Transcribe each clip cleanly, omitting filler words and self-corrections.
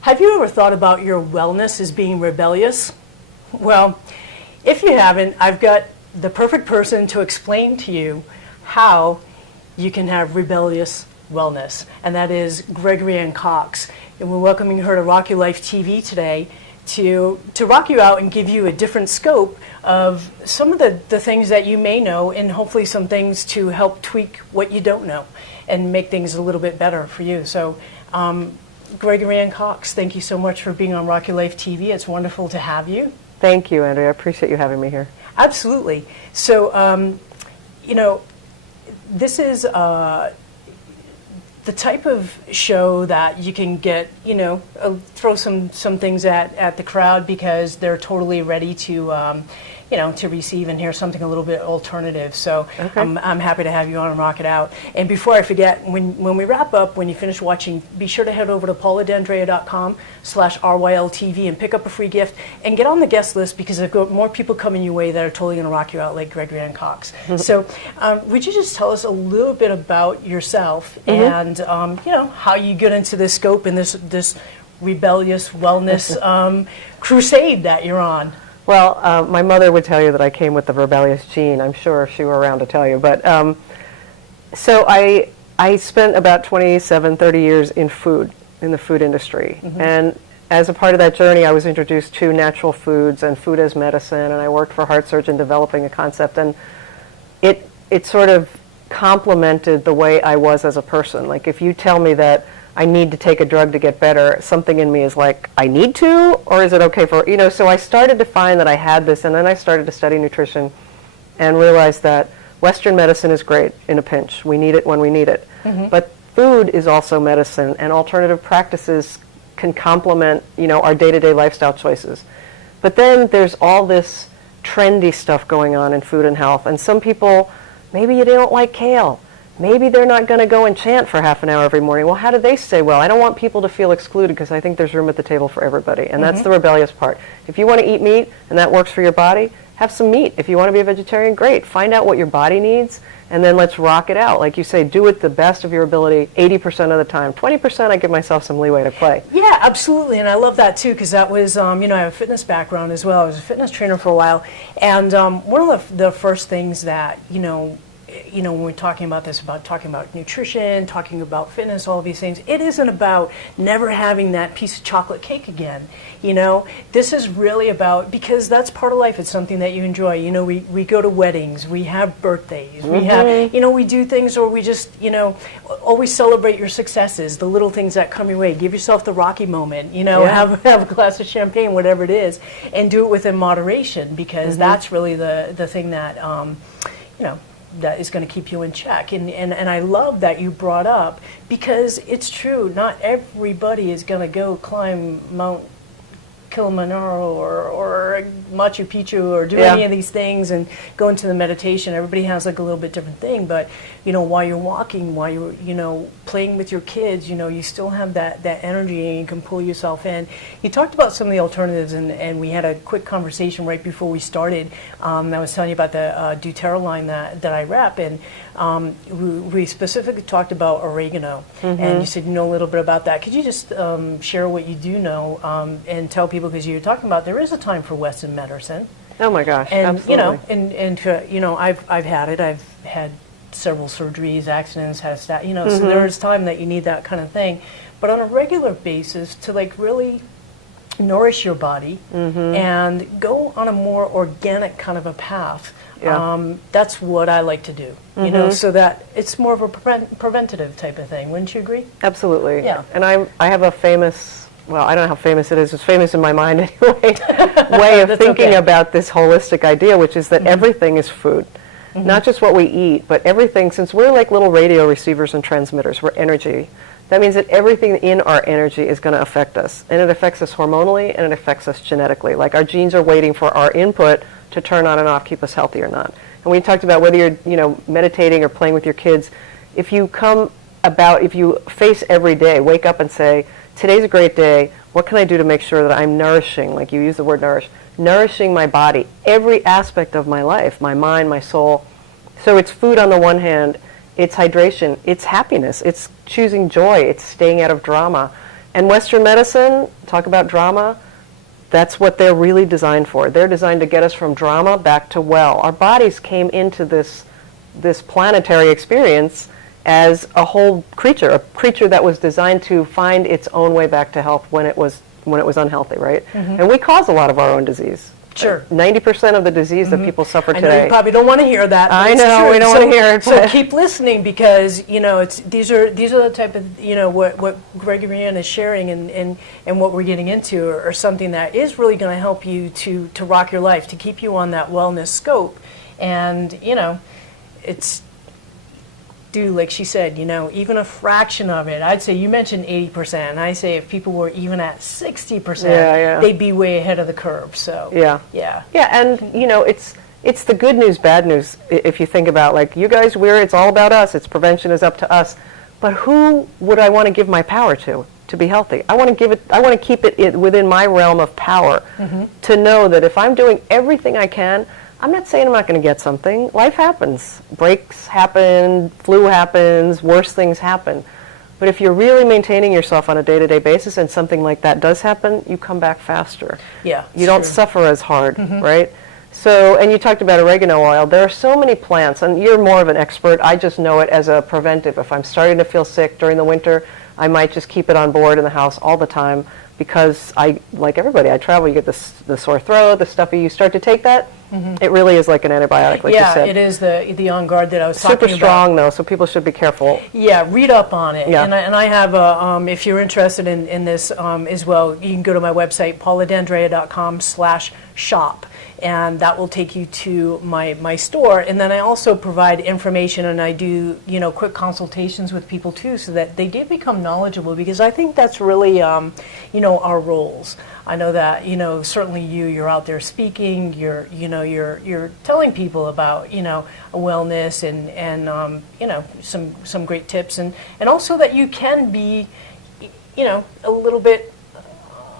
Have you ever thought about your wellness as being rebellious? Well, if you haven't, I've got the perfect person to explain to you how you can have rebellious wellness, and that is Gregory Anne Cox. And we're welcoming her to Rock Your Life TV today to rock you out and give you a different scope of some of the things that you may know, and hopefully some things to help tweak what you don't know and make things a little bit better for you. So, Gregory Anne Cox, thank you so much for being on Rock Your Life TV. It's wonderful to have you. Thank you, Andrea. I appreciate you having me here. Absolutely. So, you know, this is the type of show that you can get, you know, throw some things at the crowd because they're totally ready to, you know, to receive and hear something a little bit alternative. So okay. I'm happy to have you on and rock it out. And before I forget, when we wrap up, when you finish watching, be sure to head over to pauladandrea.com/RYLTV and pick up a free gift and get on the guest list because I've got more people coming your way that are totally going to rock you out like Gregory Anne Cox. So would you just tell us a little bit about yourself and, you know, how you get into this scope and this rebellious wellness crusade that you're on? Well, my mother would tell you that I came with the rebellious gene. I'm sure if she were around to tell you. But so I spent about 27, 30 years in food, in the food industry. And as a part of that journey, I was introduced to natural foods and food as medicine. And I worked for Heart Surgeon developing a concept. And it sort of complemented the way I was as a person. Like if you tell me that I need to take a drug to get better, something in me is like, I need to, or is it okay for, you know, so I started to find that I had this, and then I started to study nutrition and realized that Western medicine is great in a pinch. We need it when we need it. But food is also medicine, and alternative practices can complement, you know, our day-to-day lifestyle choices. But then there's all this trendy stuff going on in food and health, and some people, maybe they don't like kale. Maybe they're not going to go and chant for half an hour every morning. Well, how do they say, well, I don't want people to feel excluded because I think there's room at the table for everybody. And that's the rebellious part. If you want to eat meat and that works for your body, have some meat. If you want to be a vegetarian, great. Find out what your body needs and then let's rock it out. Like you say, do it the best of your ability 80% of the time. 20% I give myself some leeway to play. Yeah, absolutely. And I love that too because that was, you know, I have a fitness background as well. I was a fitness trainer for a while. And one of the first things that, you know, when we're talking about this, about talking about nutrition, talking about fitness, all of these things, it isn't about never having that piece of chocolate cake again. You know, this is really about, because that's part of life. It's something that you enjoy. You know, we go to weddings, we have birthdays, we have, you know, we do things, or we just, you know, always celebrate your successes, the little things that come your way. Give yourself the Rocky moment, you know, have a glass of champagne, whatever it is, and do it within moderation because that's really the thing that, you know, that is going to keep you in check. And I love that you brought up, because it's true, not everybody is going to go climb Mount Kilimanjaro or Machu Picchu or do any of these things and go into the meditation. Everybody has like a little bit different thing, but you know, while you're walking, while you're, you know, playing with your kids, you know, you still have that energy and you can pull yourself in. You talked about some of the alternatives, and we had a quick conversation right before we started. I was telling you about the doTERRA line that I rep, and we specifically talked about oregano, and you said you know a little bit about that. Could you just share what you do know and tell people, because you're talking about there is a time for Western medicine. Oh my gosh, and absolutely. you know, and you know, I've had it. I've had several surgeries, accidents, had a stat. You know, so there is time that you need that kind of thing. But on a regular basis, to like really nourish your body and go on a more organic kind of a path. That's what I like to do, you know, so that it's more of a preventative type of thing. Wouldn't you agree? Absolutely. Yeah. And I have a famous, well, I don't know how famous it is. It's famous in my mind anyway, way of thinking about this holistic idea, which is that everything is food. Not just what we eat, but everything. Since we're like little radio receivers and transmitters, we're energy. That means that everything in our energy is going to affect us. And it affects us hormonally, and it affects us genetically. Like our genes are waiting for our input to turn on and off, keep us healthy or not. And we talked about whether you're, you know, meditating or playing with your kids, if you face every day, wake up and say, today's a great day. What can I do to make sure that I'm nourishing, like you use the word nourishing my body, every aspect of my life, my mind, my soul. So it's food on the one hand, it's hydration, it's happiness, it's choosing joy, it's staying out of drama. And Western medicine, talk about drama, that's what they're really designed for. They're designed to get us from drama back to well. Our bodies came into this planetary experience as a whole creature, a creature that was designed to find its own way back to health when it was unhealthy, right? And we cause a lot of our own disease. Sure. 90% of the disease that people suffer today. I know you probably don't want to hear that. I know, we don't want to hear it. So keep listening, because these are the type of what Gregory Anne is sharing and what we're getting into are something that is really going to help you to rock your life, to keep you on that wellness scope, and it's. Like she said, even a fraction of it. I'd say you mentioned 80%, and I say if people were even at 60%, they'd be way ahead of the curve. So yeah, and it's the good news, bad news. If you think about, like, you guys, it's all about us. It's prevention is up to us. But who would I want to give my power to be healthy? I want to keep it within my realm of power to know that if I'm doing everything I can. I'm not saying I'm not going to get something. Life happens. Breaks happen, flu happens, worse things happen. But if you're really maintaining yourself on a day-to-day basis and something like that does happen, you come back faster. Yeah. You don't suffer as hard, right? So, and you talked about oregano oil. There are so many plants, and you're more of an expert. I just know it as a preventive. If I'm starting to feel sick during the winter, I might just keep it on board in the house all the time because like everybody, I travel, you get the sore throat, the stuffy, you start to take that. It really is like an antibiotic, like you said. Yeah, it is the On Guard that I was talking about. Super strong, though, so people should be careful. Yeah, read up on it. Yeah. And I have if you're interested in this as well, you can go to my website, pauladandrea.com/shop. And that will take you to my store. And then I also provide information, and I do quick consultations with people too, so that they do become knowledgeable, because I think that's really our roles. I know that certainly you're out there speaking, you're telling people about wellness and some great tips, and also that you can be a little bit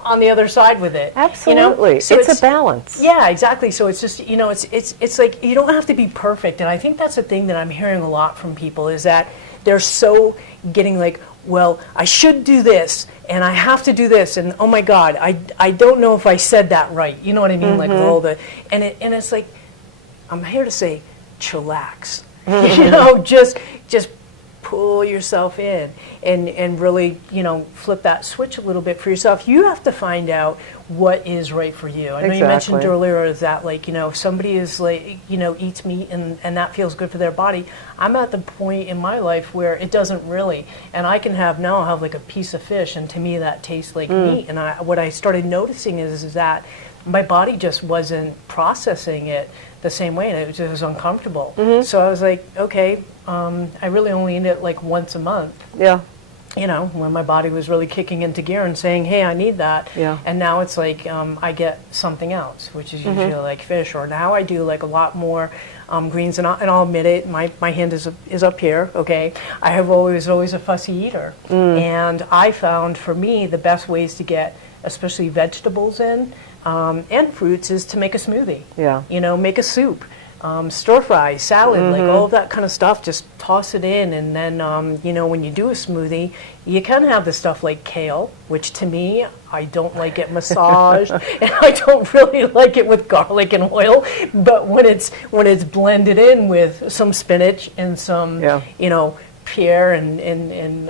on the other side with it. Absolutely. So it's a balance. Yeah, exactly. So it's just, it's like you don't have to be perfect. And I think that's the thing that I'm hearing a lot from people, is that they're so getting like, well, I should do this and I have to do this, and oh my God, I don't know if I said that right. You know what I mean? Like all and it's like, I'm here to say, chillax. Just pull yourself in and really, flip that switch a little bit for yourself. You have to find out what is right for you. I know you mentioned earlier that, like, if somebody is like, eats meat and that feels good for their body. I'm at the point in my life where it doesn't really, and I can have like a piece of fish, and to me that tastes like meat. And what I started noticing is that my body just wasn't processing it the same way, and it was uncomfortable. So I was like, okay, I really only eat it like once a month. Yeah. When my body was really kicking into gear and saying, hey, I need that. Yeah. And now it's like I get something else, which is usually like fish, or now I do like a lot more greens, and I'll admit it, my hand is up here, okay? I have always a fussy eater. And I found, for me, the best ways to get especially vegetables in and fruits is to make a smoothie. Yeah. Make a soup. Stir fry, salad, like all of that kind of stuff, just toss it in, and then, when you do a smoothie, you can have the stuff like kale, which to me, I don't like it massaged, and I don't really like it with garlic and oil, but when it's blended in with some spinach and some, pear and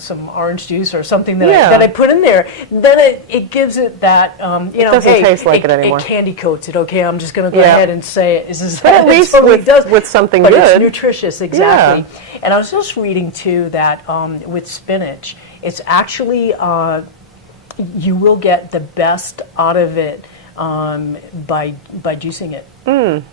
some orange juice or something that I put in there, then it gives it that it doesn't taste like it anymore. It candy coats it. Okay, I'm just going to go ahead and say it. But at least with something but good. It's nutritious, exactly. Yeah. And I was just reading too that with spinach, it's actually you will get the best out of it by juicing it.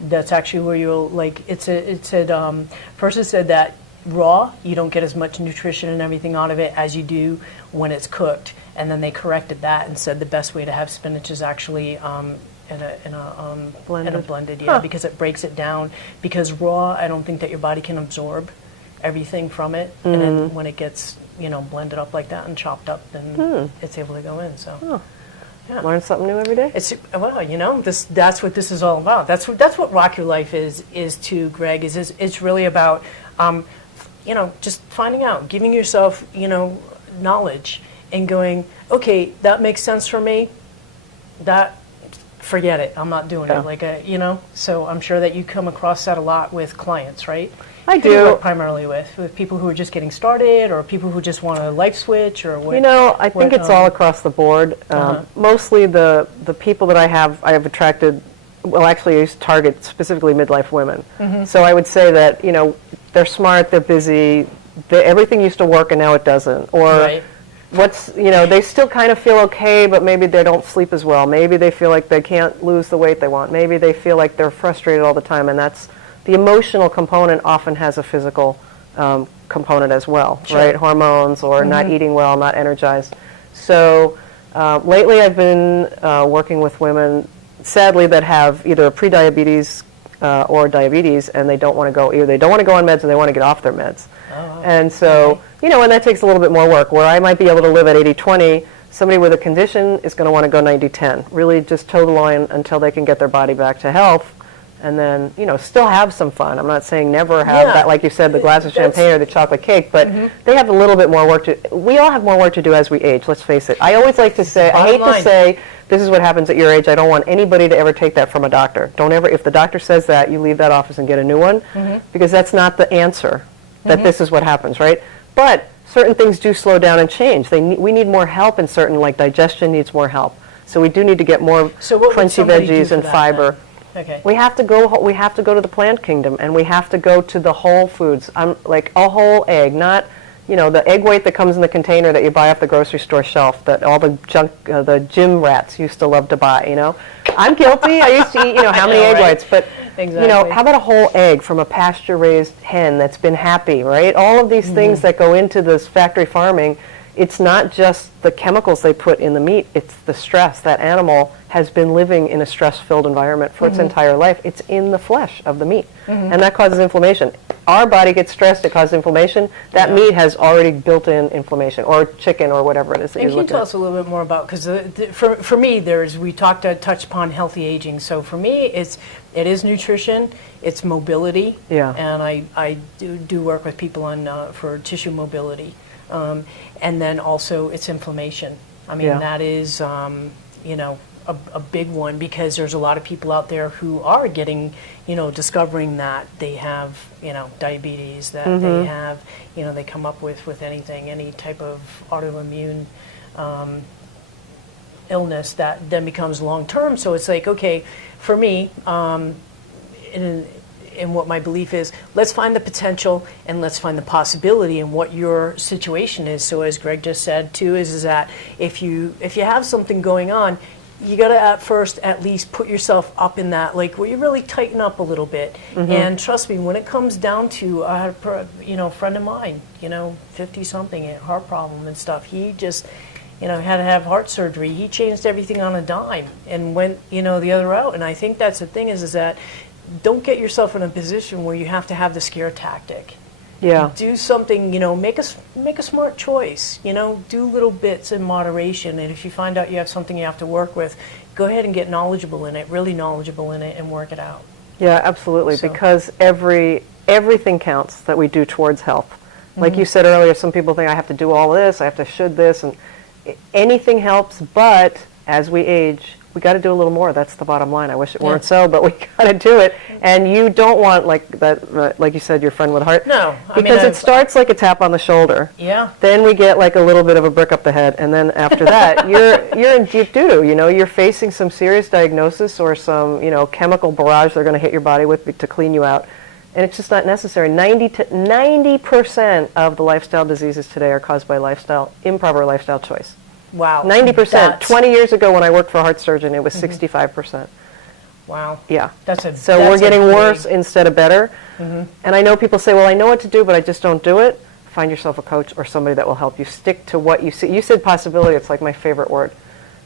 That's actually where you'll it said first it said that raw, you don't get as much nutrition and everything out of it as you do when it's cooked. And then they corrected that and said the best way to have spinach is actually in a blended, because it breaks it down. Because raw, I don't think that your body can absorb everything from it, and then when it gets blended up like that and chopped up, and it's able to go in. So, yeah. Learn something new every day. That's what this is all about. That's what Rock Your Life is to Greg. It's really about, just finding out, giving yourself, knowledge, and going, okay, that makes sense for me. That, forget it. I'm not doing it. So I'm sure that you come across that a lot with clients, right? I Who you do. work primarily with people who are just getting started, or people who just want a life switch, or what? I think it's all across the board. Mostly the people that I have attracted, well, actually, I used to target specifically midlife women. So I would say that, they're smart, they're busy, everything used to work and now it doesn't. Or Right. they still kind of feel okay, but maybe they don't sleep as well. Maybe they feel like they can't lose the weight they want. Maybe they feel like they're frustrated all the time, and that's the emotional component often has a physical component as well, Sure. right? Hormones or not eating well, not energized. So lately I've been working with women, sadly, that have either prediabetes or diabetes, and they don't want to go, either they don't want to go on meds or they want to get off their meds. Oh, And so, and that takes a little bit more work. Where I might be able to live at 80-20, somebody with a condition is going to want to go 90-10. Really just toe the line until they can get their body back to health. And then, still have some fun. I'm not saying never have that, like you said, the glass of champagne or the chocolate cake, but they have a little bit more work to, we all have more work to do as we age, let's face it. I always like to say, I hate to say, this is what happens at your age. I don't want anybody to ever take that from a doctor. Don't ever, if the doctor says that, you leave that office and get a new one, because that's not the answer, that this is what happens, right? But certain things do slow down and change. We need more help in certain, like digestion needs more help. So we do need to get more crunchy veggies and fiber. Then? Okay. We have to go to the plant kingdom, and we have to go to the whole foods. Like a whole egg, not the egg white that comes in the container that you buy off the grocery store shelf that all the junk, the gym rats used to love to buy. I'm guilty. I used to eat how many egg whites, but exactly. How about a whole egg from a pasture-raised hen that's been happy, right? All of these things that go into this factory farming. It's not just the chemicals they put in the meat, it's the stress. That animal has been living in a stress-filled environment for its entire life. It's in the flesh of the meat, and that causes inflammation. Our body gets stressed, it causes inflammation. That meat has already built-in inflammation, or chicken, or whatever it is that you're looking at. And can you tell us a little bit more about, because for me, we touched upon healthy aging. So for me, it is nutrition, it's mobility, and I do work with people on for tissue mobility. And then also it's inflammation. I mean, that is, a big one, because there's a lot of people out there who are getting, discovering that they have, diabetes, that they have, they come up with anything, any type of autoimmune illness that then becomes long-term. So it's like, okay, for me, and what my belief is, let's find the potential and let's find the possibility in what your situation is. So as Greg just said too, is that if you have something going on, you got to at first at least put yourself up in that, like, where you really tighten up a little bit. And trust me, when it comes down to a friend of mine, 50-something, a heart problem and stuff, he just had to have heart surgery. He changed everything on a dime and went the other route. And I think that's the thing is that don't get yourself in a position where you have to have the scare tactic. Yeah. Do something, make a smart choice. Do little bits in moderation. And if you find out you have something you have to work with, go ahead and get knowledgeable in it, really knowledgeable in it, and work it out. Yeah, absolutely. So. Because everything counts that we do towards health. Like you said earlier, some people think I have to do all this, I have to should this, and anything helps. But as we age, we got to do a little more. That's the bottom line. I wish it weren't so, but we got to do it. And you don't want, like that, like you said, your friend with a heart. No, because it starts like a tap on the shoulder. Yeah. Then we get like a little bit of a brick up the head, and then after that, you're in deep doo-doo. You're facing some serious diagnosis or some chemical barrage they're going to hit your body with to clean you out, and it's just not necessary. 90% of the lifestyle diseases today are caused by improper lifestyle choice. Wow. 90%. 20 years ago when I worked for a heart surgeon, it was 65%. Wow. Yeah. So we're getting worse instead of better. And I know people say, well, I know what to do, but I just don't do it. Find yourself a coach or somebody that will help you. Stick to what you see. You said possibility. It's like my favorite word.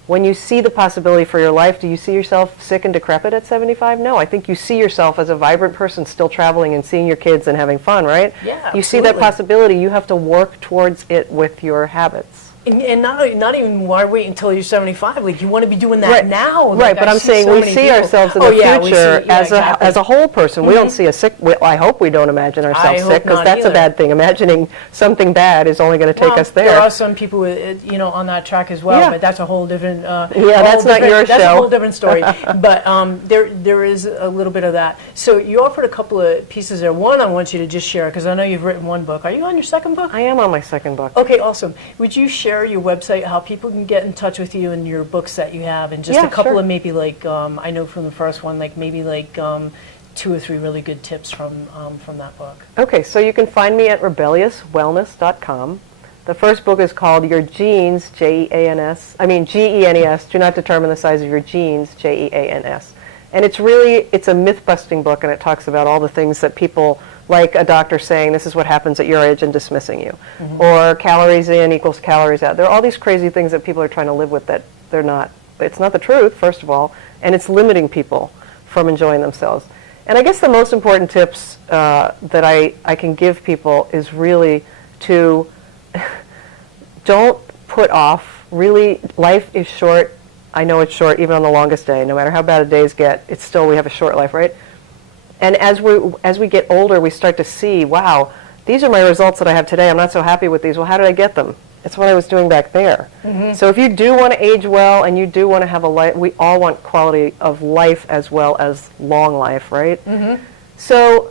when you see the possibility for your life, do you see yourself sick and decrepit at 75? No, I think you see yourself as a vibrant person still traveling and seeing your kids and having fun, right? Yeah, you see that possibility, you have to work towards it with your habits. And not even why wait until you're 75. Like, you want to be doing that now. Like, right, but I'm saying we see ourselves in the future as a whole person. We don't see a sick, I hope we don't imagine ourselves sick, because that's a bad thing. Imagining something bad is only going to take us there. There are some people on that track as well, but that's a whole different that's not your show. That's a whole different story. But there is a little bit of that. So you offered a couple of pieces there. One, I want you to just share, because I know you've written one book. Are you on your second book? I am on my second book. Okay, awesome. Would you share your website, how people can get in touch with you and your books that you have, and just a couple of maybe I know from the first one, maybe 2 or 3 really good tips from that book. Okay, so you can find me at rebelliouswellness.com. The first book is called Your Genes, Genes, do not determine the size of your genes, Geans. And it's a myth-busting book, and it talks about all the things that people, like a doctor saying, this is what happens at your age, and dismissing you. Or calories in equals calories out. There are all these crazy things that people are trying to live with that they're not. It's not the truth, first of all, and it's limiting people from enjoying themselves. And I guess the most important tips that I can give people is really to don't put off. Really, life is short. I know it's short even on the longest day. No matter how bad the days get, it's still, we have a short life, right? And as we get older, we start to see, wow, these are my results that I have today. I'm not so happy with these. Well, how did I get them? It's what I was doing back there. So if you do want to age well and you do want to have a life, we all want quality of life as well as long life, right? So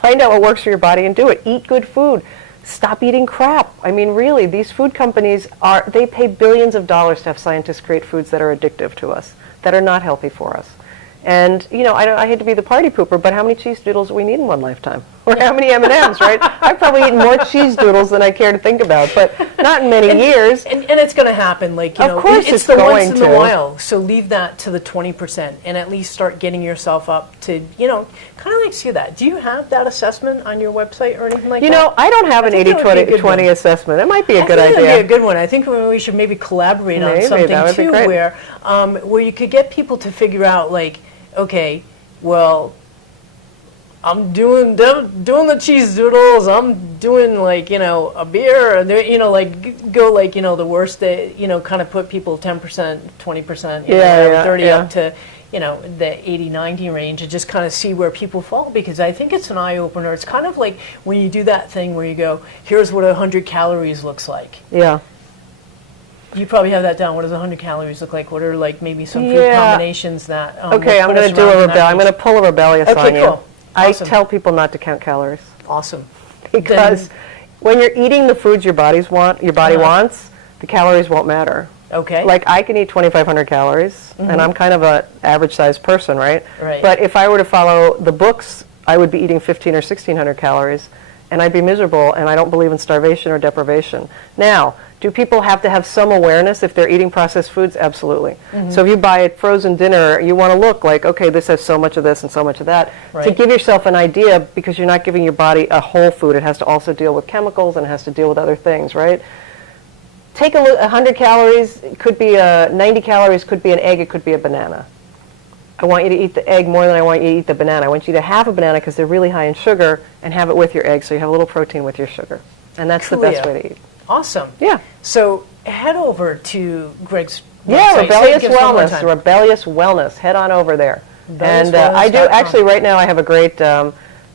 find out what works for your body and do it. Eat good food. Stop eating crap. I mean, really, these food companies they pay billions of dollars to have scientists create foods that are addictive to us, that are not healthy for us. And, I hate to be the party pooper, but how many cheese doodles do we need in one lifetime? Or how many M&Ms, right? I've probably eaten more cheese doodles than I care to think about, but not in many years. And it's going to happen. Of course it's the once in a while. So leave that to the 20% and at least start getting yourself up to, kind of see that. Do you have that assessment on your website or anything like that? I don't have an 80-20 assessment. It might be a good idea. It would be a good one. I think we should maybe collaborate on something too, where you could get people to figure out, okay, well, I'm doing the cheese doodles. I'm doing a beer. Go the worst day. Kind of put people 10%, 20%, 30 up to the 80-90 range, and just kind of see where people fall, because I think it's an eye opener. It's kind of like when you do that thing where you go, here's what 100 calories looks like. Yeah. You probably have that down. What does 100 calories look like? What are maybe some food combinations that? Okay, I'm going to do I'm going to pull a Rebellious on you. Cool. Awesome. I tell people not to count calories. Awesome. Because when you're eating the foods your body wants, the calories won't matter. Okay. I can eat 2,500 calories, and I'm kind of an average-sized person, right? Right. But if I were to follow the books, I would be eating 1,500 or 1,600 calories, and I'd be miserable, and I don't believe in starvation or deprivation. Now, do people have to have some awareness if they're eating processed foods? Absolutely. So if you buy a frozen dinner, you want to look like, okay, this has so much of this and so much of that, to give yourself an idea, because you're not giving your body a whole food. It has to also deal with chemicals, and it has to deal with other things, right? Take a look. 100 calories could be 90 calories could be an egg. It could be a banana. I want you to eat the egg more than I want you to eat the banana. I want you to have a banana because they're really high in sugar, and have it with your egg, so you have a little protein with your sugar. And that's the best way to eat. Awesome. Yeah. So head over to Greg's website. Yeah, Rebellious Wellness. Rebellious Wellness. Head on over there. And I do, actually, right now I have a great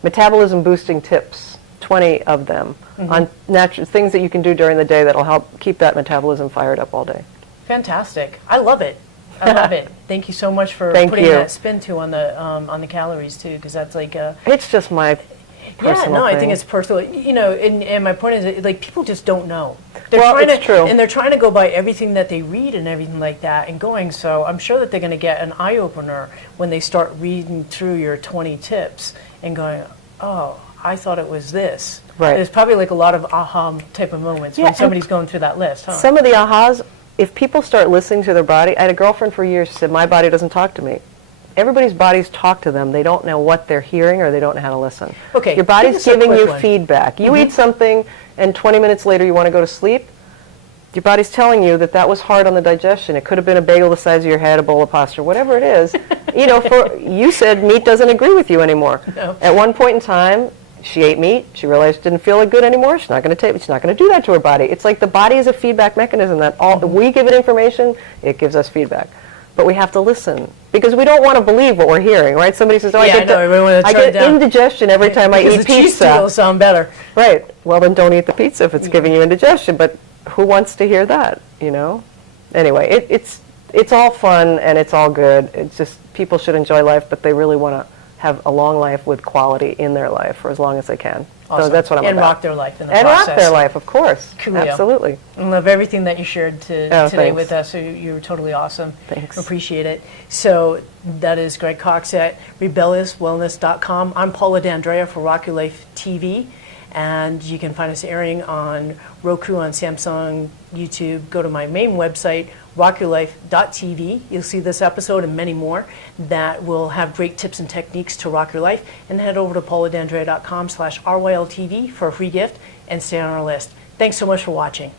metabolism boosting tips, 20 of them, on natural things that you can do during the day that will help keep that metabolism fired up all day. Fantastic. I love it. I love it. Thank you so much for putting that spin on the calories too, because that's it's just my personal I thing. think it's personal. And my point is, people just don't know. It's true. And they're trying to go by everything that they read and everything like that, and going. So I'm sure that they're going to get an eye opener when they start reading through your 20 tips and going, oh, I thought it was this. Right. There's probably a lot of aha type of moments when somebody's going through that list. Huh? Some of the ahas, if people start listening to their body, I had a girlfriend for years who said, my body doesn't talk to me. Everybody's bodies talk to them. They don't know what they're hearing, or they don't know how to listen. Okay, your body's giving you feedback. You eat something, and 20 minutes later you want to go to sleep. Your body's telling you that that was hard on the digestion. It could have been a bagel the size of your head, a bowl of pasta, whatever it is. You know, you said meat doesn't agree with you anymore. No. At one point in time, she ate meat. She realized it didn't feel good anymore. She's not going to do that to her body. It's like the body is a feedback mechanism that we give it information, it gives us feedback. But we have to listen because we don't want to believe what we're hearing, right? Somebody says, "Oh, I get indigestion every time I eat pizza." The cheese will sound better. Right. Well, then don't eat the pizza if it's giving you indigestion. But who wants to hear that? You know. Anyway, it's all fun and it's all good. It's just people should enjoy life, but they really want to have a long life with quality in their life for as long as they can. Awesome. So that's what I'm about. And rock their life in the process. And rock their life, of course. Coolio. Absolutely. I love everything that you shared today thanks. with us. So you're totally awesome. Thanks. Appreciate it. So that is Greg Cox at rebelliouswellness.com. I'm Paula D'Andrea for Rock Your Life TV. And you can find us airing on Roku, on Samsung, YouTube. Go to my main website, rockyourlife.tv. You'll see this episode and many more that will have great tips and techniques to rock your life. And head over to pauladandrea.com/RYLTV for a free gift and stay on our list. Thanks so much for watching.